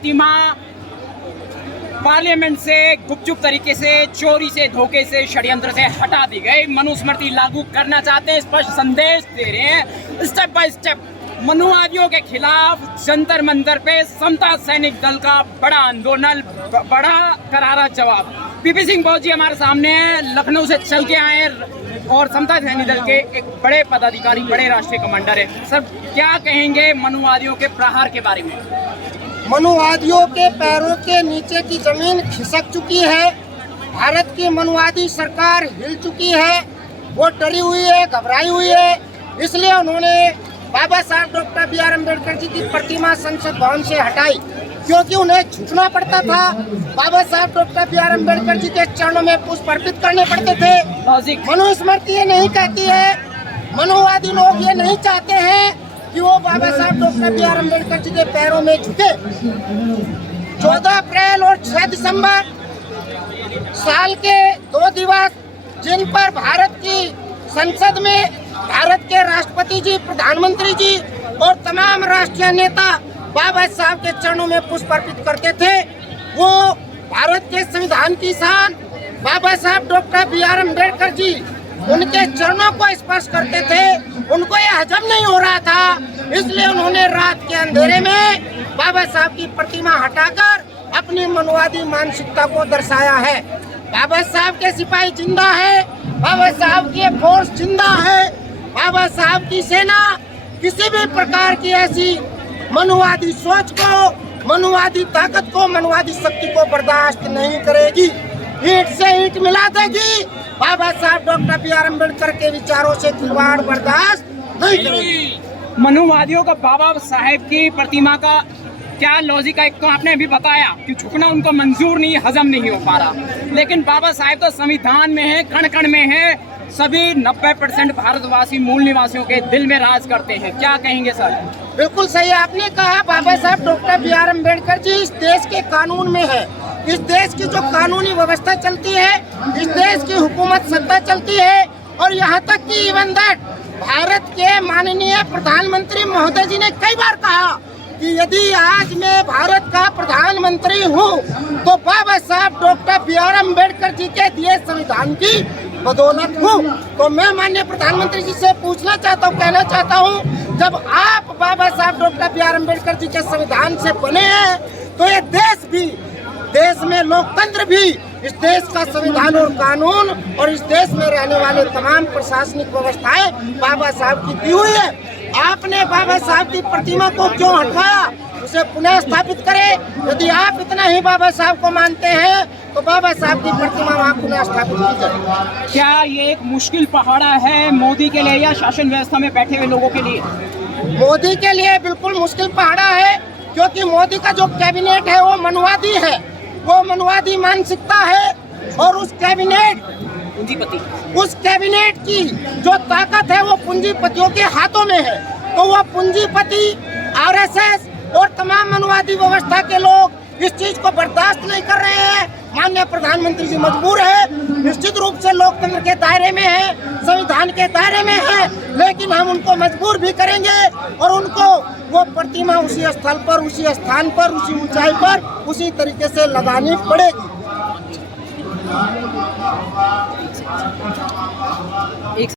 प्रतिमा parliament से गुपचुप तरीके से, चोरी से, धोखे से, षड्यंत्र से हटा दी गई। मनुस्मृति लागू करना चाहते हैं, स्पष्ट संदेश दे रहे हैं। स्टेप बाय स्टेप मनुवादियों के खिलाफ जंतर मंतर पे समता सैनिक दल का बड़ा आंदोलन, बड़ा करारा जवाब। पीपी सिंह बहुत जी हमारे सामने हैं, लखनऊ से चल के आए और समता सैनिक दल के एक बड़े पदाधिकारी, बड़े राष्ट्रीय कमांडर है। सर, क्या कहेंगे मनुवादियों के प्रहार के बारे में? मनुवादियों के पैरों के नीचे की जमीन खिसक चुकी है। भारत की मनुवादी सरकार हिल चुकी है, वो डरी हुई है, घबराई हुई है। इसलिए उन्होंने बाबा साहब डॉक्टर बी.आर. अम्बेडकर जी की प्रतिमा संसद भवन से हटाई, क्योंकि उन्हें झुकना पड़ता था। बाबा साहब डॉक्टर बी.आर. अम्बेडकर जी के चरणों में पुष्प अर्पित करने पड़ते थे। मनुस्मृति ये नहीं कहती है, मनुवादी लोग ये नहीं चाहते हैं कि वो बाबा साहब डॉक्टर बी.आर. अम्बेडकर जी के पैरों में झुके। 14 अप्रैल और 6 दिसंबर साल के 2 दिवस, जिन पर भारत की संसद में भारत के राष्ट्रपति जी, प्रधानमंत्री जी और तमाम राष्ट्रीय नेता बाबा साहब के चरणों में पुष्प अर्पित करते थे, वो भारत के संविधान की शान बाबा साहब डॉक्टर बी.आर. अम्बेडकर जी उनके चरणों को स्पर्श करते थे। उनको ये हजम नहीं हो रहा था, इसलिए उन्होंने रात के अंधेरे में बाबा साहब की प्रतिमा हटाकर अपनी मनुवादी मानसिकता को दर्शाया है। बाबा साहब के सिपाही जिंदा है, बाबा साहब की फोर्स जिंदा है, बाबा साहब की सेना किसी भी प्रकार की ऐसी मनुवादी सोच को, मनुवादी ताकत को, मनुवादी शक्ति को बर्दाश्त नहीं करेगी। ईंट से ईंट मिला देगी। बाबा साहब डॉक्टर बी.आर. अम्बेडकर के विचारों से खिलवाड़ बर्दाश्त नहीं करेगी। मनुवादियों का बाबा साहेब की प्रतिमा का क्या लॉजिक है? एक तो आपने अभी बताया कि झुकना उनको मंजूर नहीं, हजम नहीं हो पा रहा, लेकिन बाबा साहेब तो संविधान में है, कण कण में है, सभी 90% भारतवासी मूल निवासियों के दिल में राज करते हैं। क्या कहेंगे सर? बिल्कुल सही आपने कहा, बाबा साहब डॉक्टर बी.आर. अम्बेडकर जी इस देश के कानून में है। इस देश की जो कानूनी व्यवस्था चलती है, इस देश की हुकूमत सत्ता चलती है, और यहाँ तक कि इवन दैट भारत के माननीय प्रधानमंत्री महोदय जी ने कई बार कहा कि यदि आज मैं भारत का प्रधानमंत्री हूँ तो बाबा साहब डॉक्टर बी.आर. अम्बेडकर जी के दिए संविधान की बदौलत हूँ। तो मैं माननीय प्रधानमंत्री जी से पूछना चाहता हूँ, कहना चाहता हूँ, जब आप बाबा साहब डॉक्टर बी.आर. अम्बेडकर जी के संविधान से बने हैं, तो ये देश भी, देश में लोकतंत्र भी, इस देश का संविधान और कानून और इस देश में रहने वाले तमाम प्रशासनिक व्यवस्थाएं बाबा साहब की दी हुई है। आपने बाबा साहब की प्रतिमा को क्यों हटवाया? उसे पुनः स्थापित करें। यदि आप इतना ही बाबा साहब को मानते हैं तो बाबा साहब की प्रतिमा वहाँ पुनः स्थापित की जाए। क्या ये एक मुश्किल पहाड़ा है मोदी के लिए या शासन व्यवस्था में बैठे हुए लोगों के लिए? मोदी के लिए बिल्कुल मुश्किल पहाड़ा है, क्योंकि मोदी का जो कैबिनेट है वो मनुवादी है, वो मनुवादी मानसिकता है, और उस कैबिनेट की जो ताकत है वो पूंजीपतियों के हाथों में है। तो वो पूंजीपति, आरएसएस और तमाम मनुवादी व्यवस्था के लोग इस चीज को बर्दाश्त नहीं कर रहे हैं। माननीय प्रधानमंत्री जी मजबूर है, निश्चित रूप से लोकतंत्र के दायरे में है, संविधान के दायरे में है, लेकिन हम उनको मजबूर भी करेंगे और उनको वो प्रतिमा उसी स्थल पर, उसी स्थान पर, उसी ऊंचाई पर उसी तरीके से लगानी पड़ेगी।